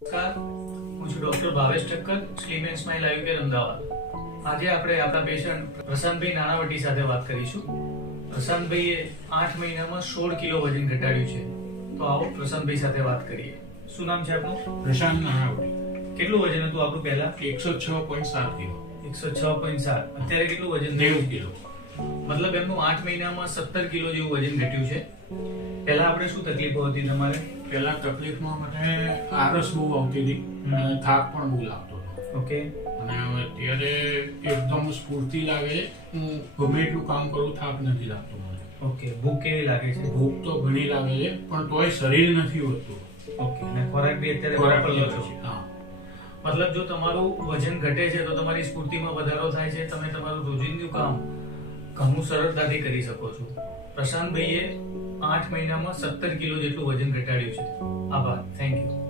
નમસ્કાર, હું છું doctor Bhavesh Thakkar, slim and smile I care Ahmedabad. આજે આપણે આપણા પેશન્ટ પ્રશાંતભાઈ નાણાવટી સાથે વાત કરીશું. પ્રશાંતભાઈએ 8 મહિનામાં 16 કિલો વજન ઘટાડ્યું છે. તો આવો પ્રશાંતભાઈ સાથે વાત કરીએ. શું નામ છે આપનું? પ્રશાંત નાણાવટી. કેટલું વજન હતું આપણું પહેલા? 106.7 કિલો. 106.7. અત્યારે કેટલું વજન? 90 કિલો. મતલબ એમનું 8 મહિનામાં 17 કિલો જેવું વજન ઘટ્યું છે. પહેલા આપણે શું તકલીફો હતી તમારે? પહેલા તકલીફમાં મને આળસ બહુ આવતી હતી અને થાક પણ બહુ લાગતો હતો. ઓકે. અને હવે અત્યારે એકદમ સ્ફૂર્તિ લાગે છે. હું ગમે એટલું કામ કરું થાક નથી લાગતો મને. ઓકે. ભૂખ કેવી લાગે છે? ભૂખ તો ઘણી લાગે છે પણ તોય શરીર નથી હોતું. ઓકે. અને ખોરાક બી અત્યારે ખોરાક બરાબર લો છો? હા. મતલબ જો તમારું વજન ઘટે છે તો તમારી સ્ફૂર્તિમાં વધારો થાય છે, તમે તમારું રોજિંદું કામ ઘણું સરળતાથી કરી શકો છો. પ્રશાંતભાઈએ 8 મહિનામાં 17 કિલો જેટલું વજન ઘટાડ્યું છે. આભાર. Thank you.